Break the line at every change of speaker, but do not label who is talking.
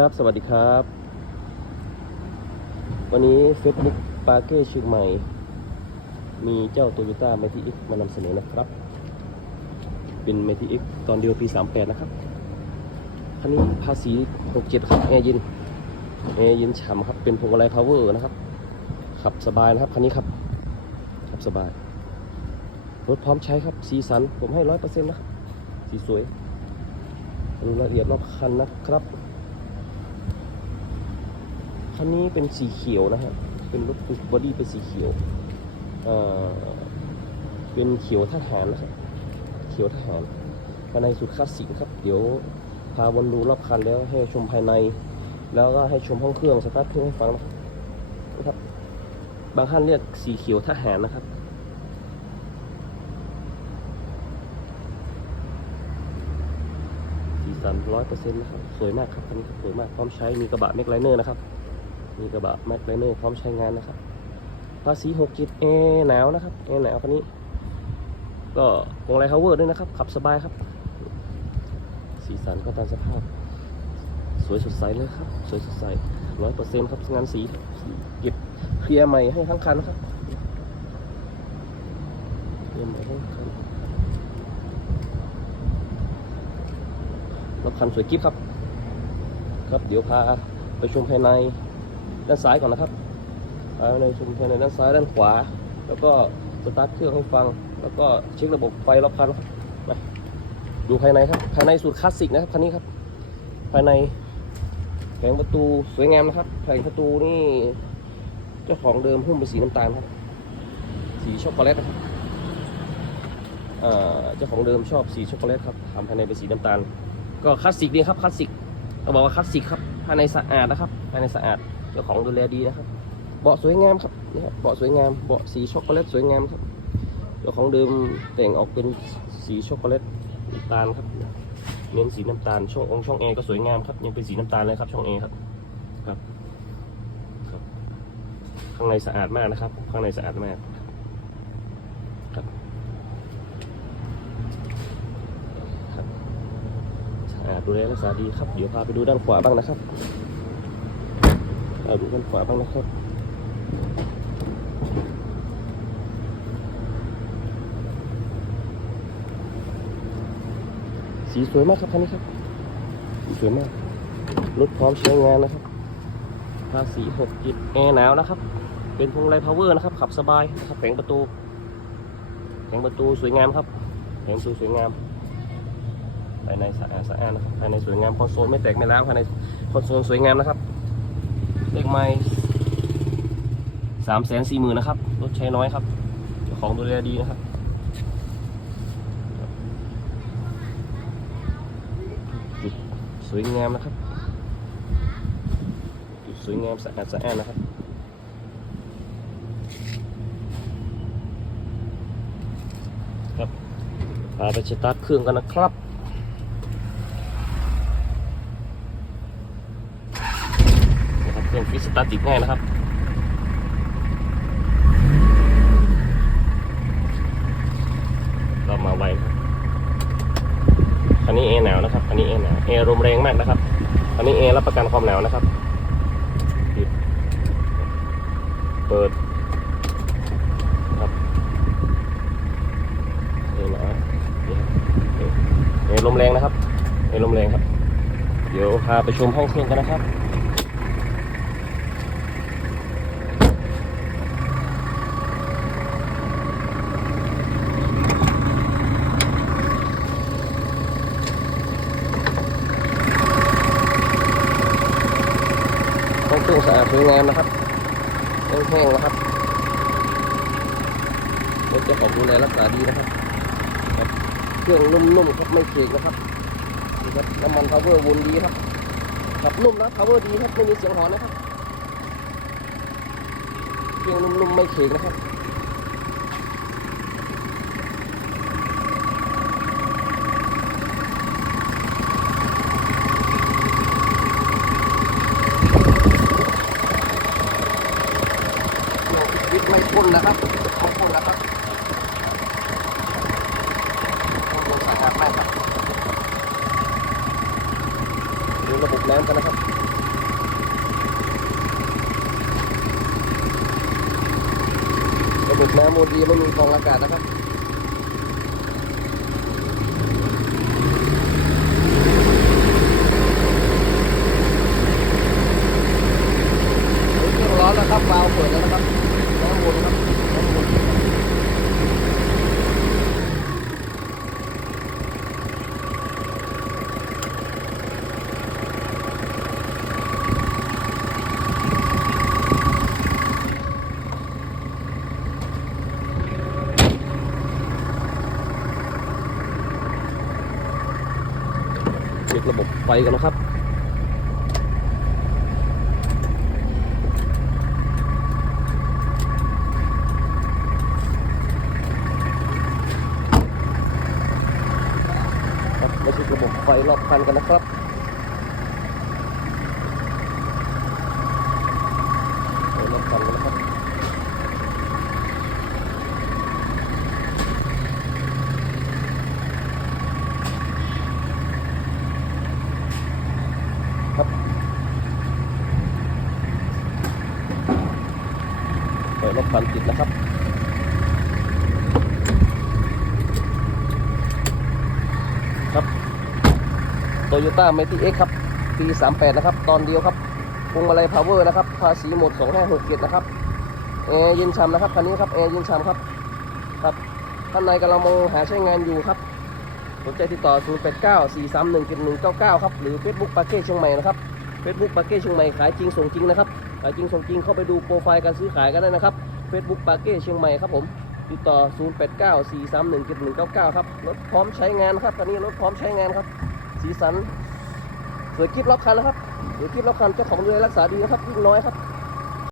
ครับ สวัสดีครับ วันนี้ Facebook ปาร์เกอร์เชียงใหม่ มีเจ้า Toyota m a t i X มานำเสนอนะครับ เป็น m a t i X ตอนเดียวปี 38 นะครับ คันนี้ภาษี 67 ครับแอร์เย็นแอร์เย็นฉ่ำครับ เป็นพวงมาลัยพาวเวอร์นะครับ ขับสบายนะครับ คันนี้ครับ ขับสบาย รถพร้อมใช้ครับ สีสัน ผมให้ร้อยเปอร์เซ็นต์นะครับ สีสวยดูละเอียดรอบคันนะครับ คันนี้เป็นสีเขียวนะฮะ เป็นรถบอดี้เป็นสีเขียว เอ่อ เป็นเขียวทหารนะครับ เขียวทหาร ภายในสุดคลาสสิกครับ เดี๋ยวพาวนดูรอบคันแล้วให้ชมภายใน แล้วก็ให้ชมห้องเครื่องสตาร์ทเครื่องให้ฟังนะครับ บางท่านเรียกสีเขียวทหารนะครับสีสันร้อยเปอร์เซ็นต์นะครับ สวยมากครับคันนี้สวยมาก พร้อมใช้มีกระบะแม็กไลเนอร์นะครับ มีกระบะแม็กไลเนอร์พร้อมใช้งานนะครับภาษีหกจิตแอหนาวนะครับแอหนาวคันนี้ ก็วงไลท์พาวเวอร์ด้วยนะครับ ขับสบายครับ สีสันก็ตามสภาพ สวยสดใสเลยครับ สวยสดใสร้อยเปอร์เซ็นต์ครับงานสีสีเก็บเคลียร์ใหม่ให้ทั้งคันนะครับเคลียร์ใหม่ให้ทั้งคันรถคันสวยกิ๊บครับ ครับเดี๋ยวพาไปชมภายใน ด้านซ้ายก่อนนะครับในชุมภายในด้านซ้ายด้านขวา แล้วก็สตาร์ทเครื่องให้ฟัง แล้วก็เช็คระบบไฟรอบคันมาดูภายในครับ ภายในสูตรคลาสสิกนะครับคันนี้ครับ ภายในแผงประตูสวยงามนะครับ แผงประตูนี่เจ้าของเดิมหุ้มเป็นสีน้ำตาลครับ สีช็อกโกแลตนะครับเจ้าของเดิมชอบสีช็อกโกแลตครับทำภายในเป็นสีน้ำตาล ก็คลาสสิกดีครับคลาสสิกเราบอกว่าคลาสสิกครับภายในสะอาดนะครับภายในสะอาด เจ้าของดูแลดีนะครับ เบาะสวยงามครับนี่ครับเบาะสวยงาม เบาะสีช็อกโกแลตสวยงามครับ เจ้าของเดิมแต่งออกเป็นสีช็อกโกแลตน้ำตาลครับ เน้นสีน้ำตาล ช่ององช่องแอร์ก็สวยงามครับ ยังเป็นสีน้ำตาลเลยครับ ช่องแอร์ครับ ครับ ข้างในสะอาดมากนะครับ ข้างในสะอาดมากครับครับสะอาดดูแลรักษาดีครับ เดี๋ยวพาไปดูด้านขวาบ้างนะครับ เอาดูด้านขวาบ้างนะครับสีสวยมากครับคันนี้ครับสีสวยมากรถพร้อมใช้งานนะครับภาษีหกจิตแอร์หนาวนะครับ เป็นพวงมาลัยพาวเวอร์นะครับ ขับสบายนะครับแผงประตูแผงประตูสวยงามครับแผงประตูสวยงามภายในสะอาดสะอาดนะครับภายในสวยงามคอนโซลไม่แตกไม่ร้าวภายในคอนโซลสวยงามนะครับ เลขไม้สามแสนสี่หมื่นนะครับ รถใช้น้อยครับ ของดูแลดีนะครับ จุดสวยงามนะครับ จุดสวยงามสะอาดสะอาดนะครับครับพาไปสตาร์ทเครื่องกันนะครับ นะครับ เครื่องฟิสตาติดง่ายนะครับก็มาไวคันนี้เอหนาวนะครับคันนี้เอหนาวเอลมแรงมากนะครับคันนี้เอรับประกันความหนาวนะครับปิดเปิดครับเอหนาวนี่ครับเอเอลมแรงนะครับเอลมแรงครับ เดี๋ยวพาไปชมห้องเครื่องกันนะครับ งเครื่องสะอาดสวยงามนะครับแห้งๆนะครับรถจะของดูแลรักษาดีนะครับ เครื่องนุ่มๆครับไม่เสกนะครับนี่ครับน้ำมันพาวเวอร์วนดีครับขับนุ่มนะพาวเวอร์ดีครับไม่มีเสียงหอนนะครับเครื่องนุ่มๆไม่เขกนะครับ แล้วครับผมบคุแนะครับหมดสายเข้าครับดูระบบน้ำกันนะครับระบบน้ำโมดีไม่มีกองอากาศนะครับร้อนแล้วครับวาล์วเปิดแล้วนะครับ น้ำวนครับเช็คระบบไฟกันนะครับครับมาเช็คระบบ ไฟรอบคันกันนะครับไฟรอบคันกันนะครับครับไฟรอบคันติดนะครับ โตโยต้าเมติเอ็กครับ ปี 38 นะครับ ตอนเดียวครับพวงมาลัยพาวเวอร์นะครับ ภาษีหมด 2567 นะครับ แอร์เย็นฉ่ำนะครับ คันนี้ครับ แอร์เย็นฉ่ำครับ ครับท่านใดกำลังมองหาใช้งานอยู่ครับ สนใจติดต่อ 089 431 7199 ครับ หรือ Facebook ปาเก้เชียงใหม่นะครับ Facebook ปาเก้เชียงใหม่ ขายจริงส่งจริงนะครับ ขายจริงส่งจริง เข้าไปดูโปรไฟล์การซื้อขายกันได้นะครับ Facebook ปาเก้เชียงใหม่ครับผมติดต่อ 089 431 7199 ครับ รถพร้อมใช้งานครับ คันนี้รถพร้อมใช้งานครับ สีสันสวยกิ๊บล็อบคันนะครับสวยกิ๊บล็อบคันเจ้าของเรือรักษาดีนะครับวิ่งน้อยครับ